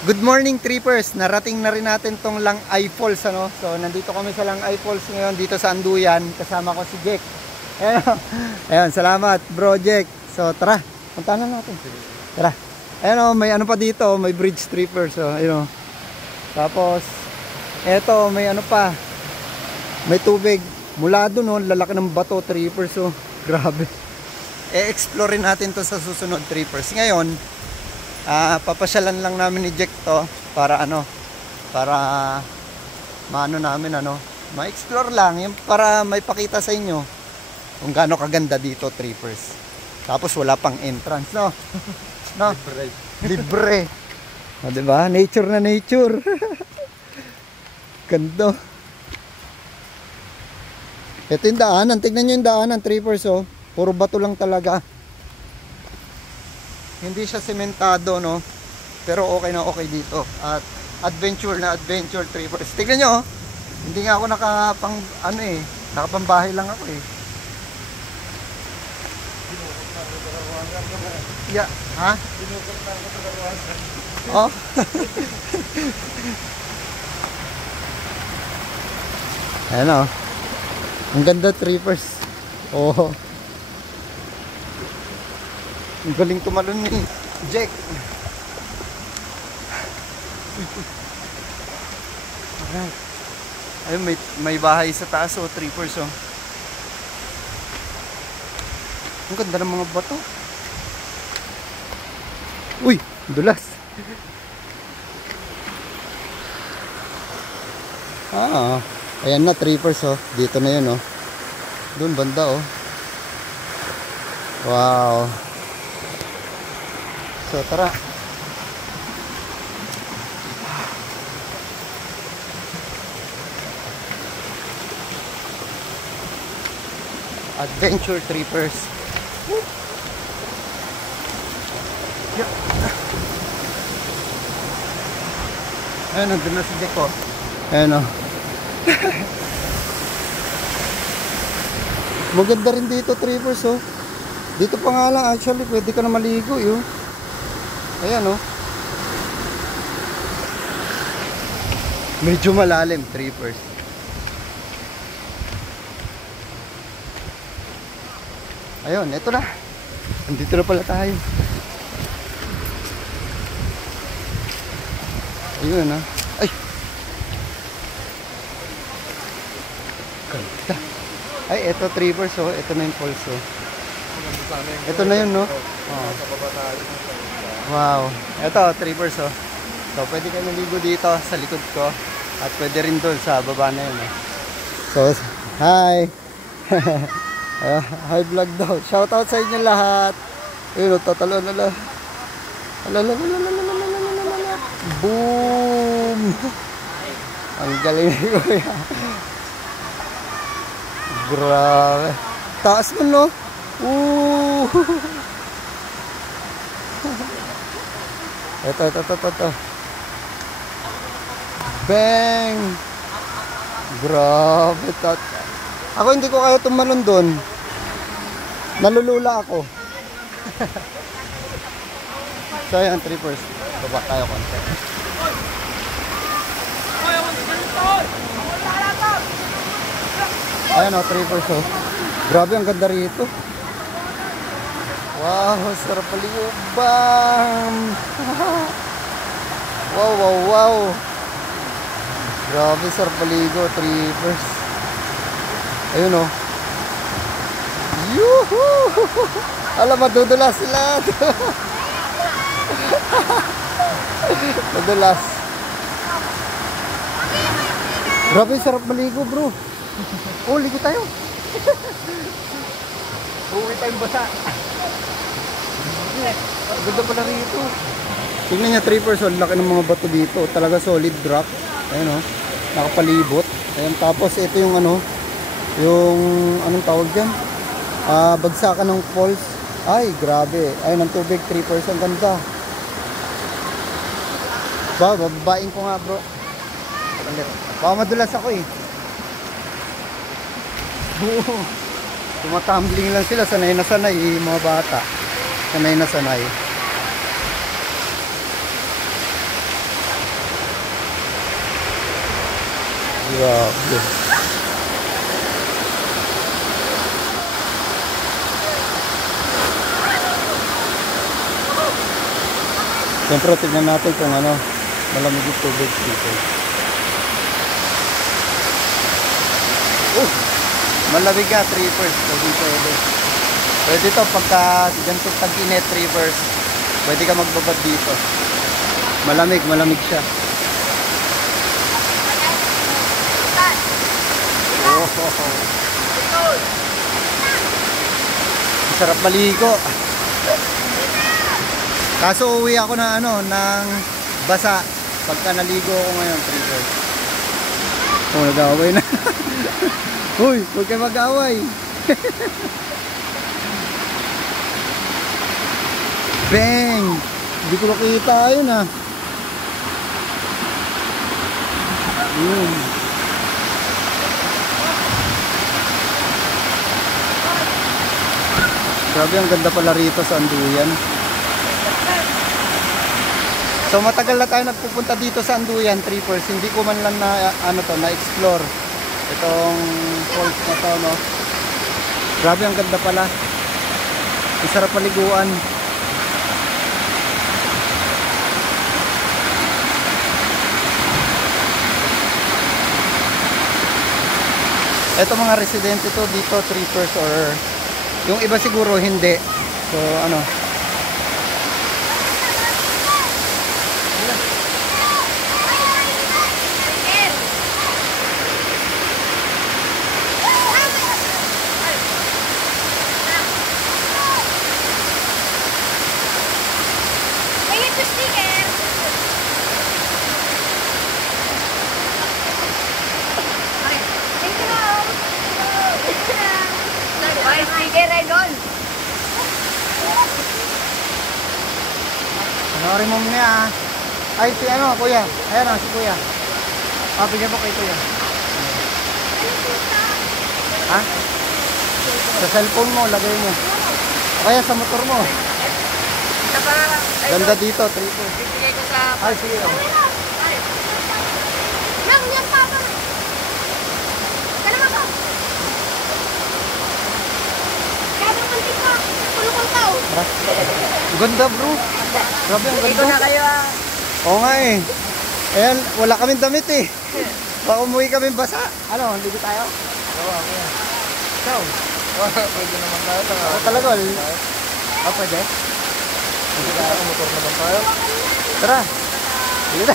Good morning, trippers. Narating na rin natin tong Langay Falls, ano? So, nandito kami sa Langay Falls ngayon dito sa Anduyan. Kasama ko si Jack. Ayan, ayan, salamat, bro Jack. So, tara, puntahan na natin. Tara. Ayan o, may ano pa dito, may bridge, trippers. So, ayun o. Tapos, eto, may ano pa. May tubig. Mula doon, lalaki ng bato, trippers. So, grabe. E-explore natin to sa susunod, trippers. Ngayon, papasyalan lang namin ni Jack to para para maano namin ma-explore lang yung para may pakita sa inyo kung gaano kaganda dito, trippers. Tapos wala pang entrance, no? Libre. Diba? Nature na nature. Ganda. Ito yung daanan, tignan nyo yung daanan, trippers, oh. Puro bato lang talaga. Hindi siya sementado, no? Pero okay na okay dito. At adventure na adventure, trippers. Tignan nyo, oh. Hindi nga ako nakapambahay lang ako eh. Yeah, ha? Oh. Ayan, oh. Ang ganda, trippers. Oh. Ang galing tumalon ni Jack. Alright. Ayun, may bahay sa taas, oh, trippers, oh. Ang ganda ng mga bato. Uy, dulas. Ayan na, trippers, oh. Dito na yun, oh. Doon banda, oh. Wow. So, tara. Adventure, trippers. Yeah. Ayun, nandun na si Jack, oh. Ayun, oh. Maganda rin dito, trippers, oh. Dito pa nga lang, actually, pwede ka na maligo, yun. Ayan, oh. Medyo malalim, trippers. Ayun, eto na. Andito na pala tayo. Ayun, oh. Ay! Ganda. Ay, eto, trippers, oh. Eto na yung falls, oh. Ito na yun, no? Oh. Wow. Ito, trippers, oh. So, pwede kayo naligo dito sa likod ko. At pwede rin doon sa baba na yun, eh. So, hi! Hi vlog daw. Shoutout sa inyo lahat. Ayun, tatalo na lang. Boom! Ang galing ko yan. Grabe. Taas mo, no? Ito. Bang! Grabe. Ako hindi ko kaya tumalon doon. Nalulula ako. So yan, trippers. Baba tayo konti. Ayan, oh, trippers, oh. Grabe, ang ganda rito. Wow, sarap paligo. Bam! Wow. Grabe, sarap paligo, trippers. Ayun, oh. Yuhuu! Alam, madudulas sila. Madulas. Grabe, sarap maligo, bro. Oh, ligo tayo. Uwi tayong basa. Ganda pala rito. Tingnan niya, trippers, oh, laki ng mga bato dito. Talaga solid rock. Ayan, oh, nakapalibot. Ayan, tapos ito yung anong tawag dyan? Bagsakan ng falls. Ay, grabe. Ayun ang tubig, trippers, ang ganda. Bababain ko nga, bro. Baka madulas ako, eh. Tumatumbling lang sila, sanay na sanay, mga bata. Sanay na sanay. Grabe. Siyempre, tignan natin kung ano, malamig yung tubig dito. Malamig nga, trippers. Pwede. Pwede to pagka ganito tag-init, trippers. Pwede ka magbabad dito. Malamig siya. Sarap maligo. Kaso uwi ako na ng basa pagka naligo ako ngayon, trippers. Nag-away na. Uy, huwag kayo mag-away. Bang! Hindi ko makita yun ah. Grabe, ang ganda pala rito sa Anduyan. So matagal na tayo nagpupunta dito sa Anduyan, trippers. Hindi ko man lang na-explore itong falls na to, no? Grabe, ang ganda pala. Ang sarap paliguan. Ito mga residente to dito, trippers, or yung iba siguro hindi. So Panoorin mo muna ah. Ay, si kuya. Ayan si kuya. Bigyan mo kay kuya. Ha? Sa cellphone mo, lagay mo. O kaya sa motor mo. Ganda dito, tripo. Bibigay ko sa... Ay, sige. Yang papa. Kailan ba? Kaya mantik pa. Tulungan tao. Ganda bro. Grabe, ang ganda. Ito na kayo ah. Oo nga eh. Ayan, wala kaming damit eh. Baka umuwi kaming basa. Ligo tayo? Oo, ako yan. Ikaw? Pwede naman tayo. Ako talaga. Pwede? Pwede tayo, motor naman tayo. Tara. Sige na.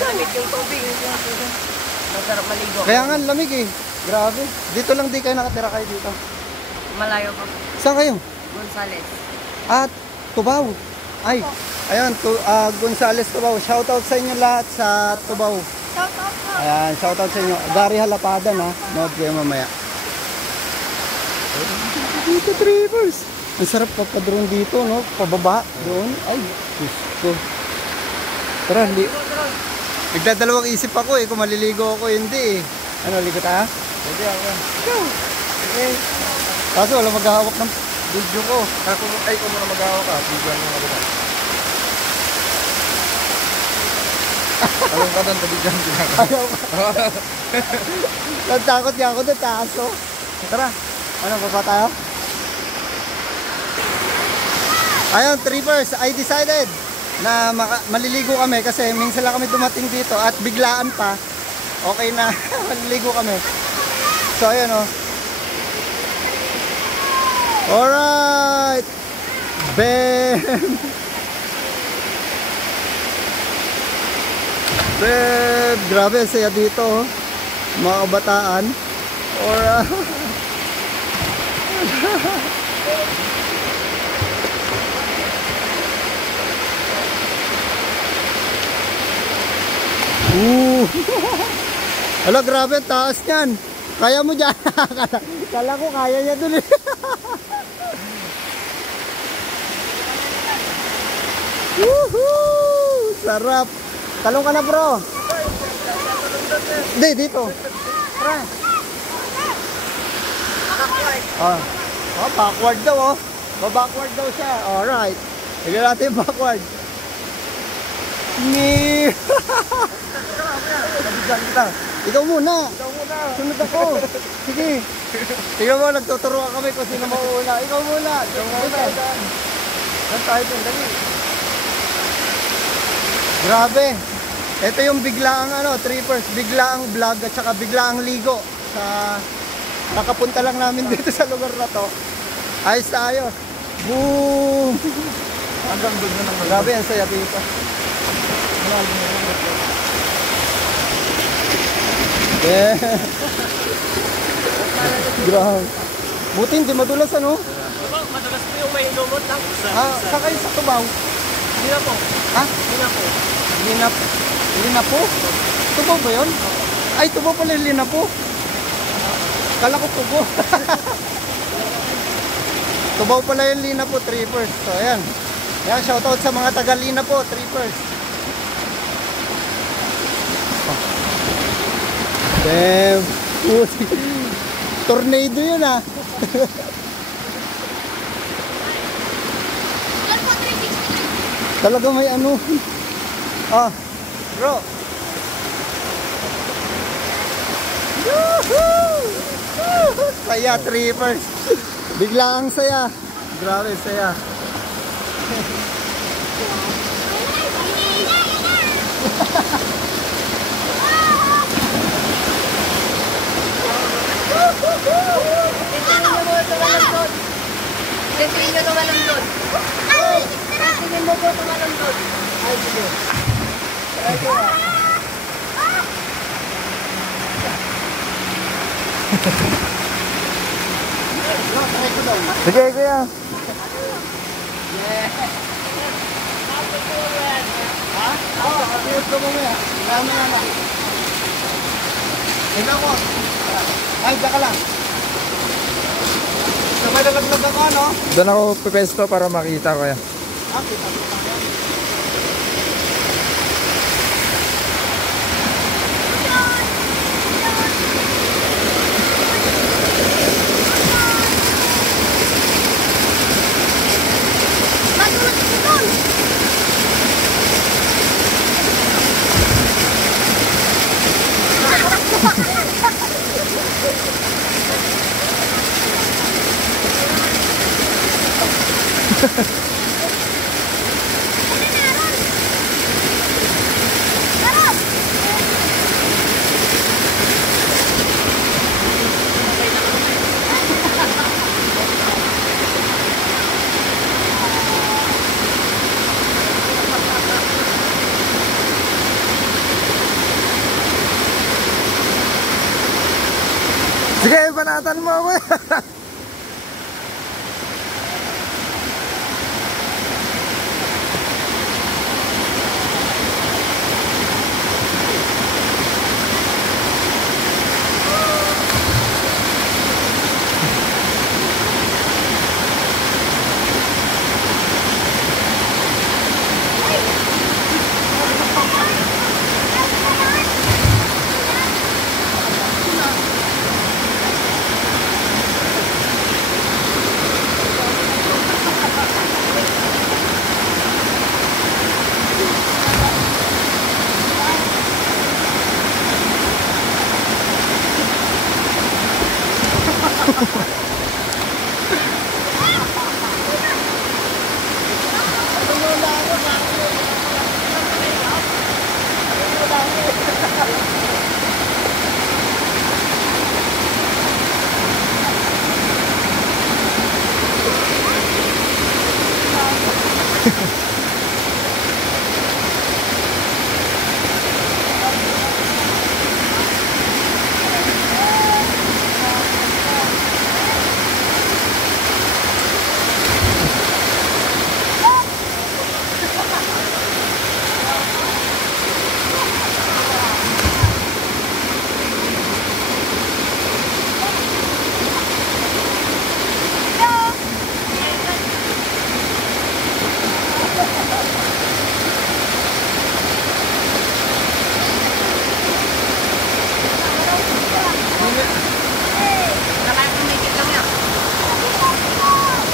Lamig yung tubig. Masarap maligo. Kaya nga, lamig eh. Grabe. Dito lang di kayo nakatira kayo dito. Malayo pa. Saan kayo? Gonzales. Tubao. Ay, ayan, Gonzales, Tubao. Shoutout sa inyo lahat sa Tubao. Shoutout po. Ayan, shoutout sa inyo. Gary Halapadan ha. Nood kayo mamaya. Dito, trippers. Ang sarap papadrone dito, no? Pababa doon. Ay, Diyos ko. Tara, nagdadalawang isip ako eh. Kung maliligo ako, hindi eh. Ligo tayo? Pwede ako yan. Go! Okay. Kaso wala maghahawak ng video ko. Kung muna mag-awa ka, bigyan mo nga. Alam ka doon, tabigyan din ako. Ayaw ka. Natakot niya ako na taso. Tara, baba tayo? Ayun, trippers, I decided na maliligo kami kasi minsan lang kami dumating dito at biglaan pa. Okay na, maliligo kami. So, ayun o. Alright! Bam! Bam! Grabe, saya dito oh. Mga kabataan. Alright! Hala, grabe, taas niyan. Kaya mo dyan. Kala ko kaya niya dun eh. Woohoo! Sarap. Talong ka na bro. Hindi, dito. Tara. Backward daw oh. Backward daw siya. Alright. Tignan natin backward. Bibigyan kita. Ikaw muna. Ikaw muna. Sunod ako. Sige. Tingnan mo, nagtuturuan kami kung sino mauuna. Ikaw muna. Ikaw muna. Saan tayo dun? Dali. Grabe. Ito yung biglaang trippers, biglaang vlog at saka biglaang ligo sa nakapunta lang namin dito sa lugar na to. Ayos na ayos. Boom! Hanggang doon na naman. Grabe, ang saya dito. Yeah. Grabe. Buti hindi madulas Madalas po yung may lumot lang. Sakay sa Tubaw. Hindi na po. Ha? Hindi na po. Linapo? Tubaw ba yun? Ay, Tubaw pala yung Linapo. Kala ko Tubo. Tubaw pala yung Linapo, trippers. So, ayan. Ayan, shoutout sa mga taga Linapo, trippers. Damn. Tornado yun ah. Talaga may ano. Bro. Woohoo! Saya trippers. Bigla ang saya. Grabe saya. Testingin nyo tumalon doon. Testingin mo po tumalon doon. Ay, sige. Try ko ah. Try ko daw. Sige, kuya. Ha? Oo, kapiyot ko mamaya. Mamaya na. Tignan ko. Ay, dyan ka lang. Sabay nalaglag ako, ano? Doon ako pipesto para makita, kuya. Kita. Sige, banatan mo, kuya.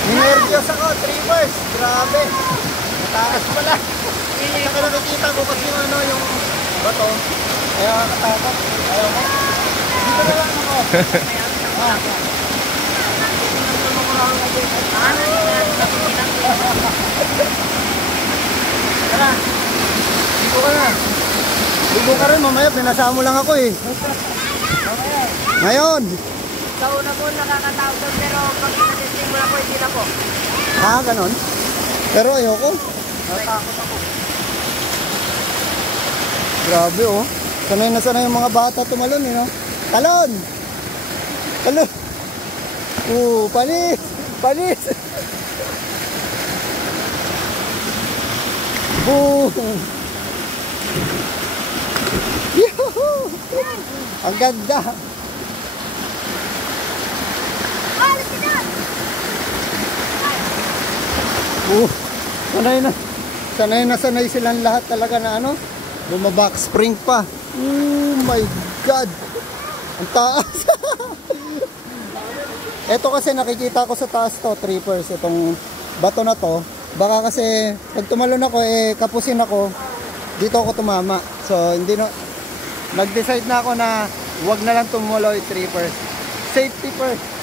Nervyos ako, trippers. Grabe. Mataas pala. Saka nakikita ko kasi yung bato. Ayaw kakatakot. Ayaw ko. Dito na lang ako. Tara. Dito ka na. Dito ka rin mamaya. Pinasama lang ako eh. Ngayon. Sa una po nakakatawag doon, pero pag nasising mo na po, hindi na po. Ah, ganon. Pero ayoko. Natakot ako. Grabe oh. Sanay na sanay yung mga bata tumalon eh, no? Talon! Talon! Panis! Panis! Boom! Yuhuu! Ang ganda! Alis ka na! Sanay silang lahat talaga na ano, bumaback spring pa. Oh my God! Ang taas! Ito kasi nakikita ko sa taas to, trippers, itong bato na to. Baka kasi pag tumalon ako, kapusin ako, dito ako tumama. So hindi na, nag-decide na ako na wag na lang tumuloy, trippers. Safety first.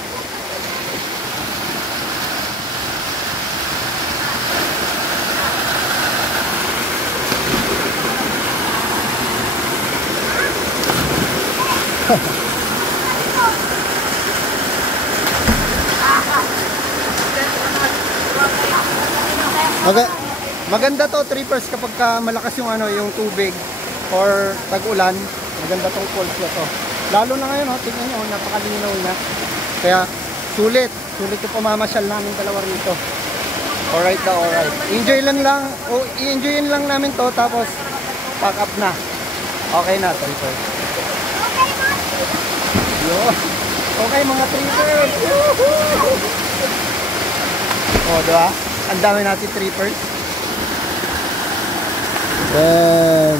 Okay. Maganda to, trippers, kapag malakas yung ano, yung tubig or tag-ulan. Maganda tong falls na to. Lalo na ngayon, tingnan niyo, napakalinaw na. Kaya sulit yung pamamasyal namin dalawa rito. Alright na, alright. I-enjoyin lang namin to, tapos pack up na. Okay na, trippers. Okay mga trippers. Oh, diba? Ang dami natin trippers. Then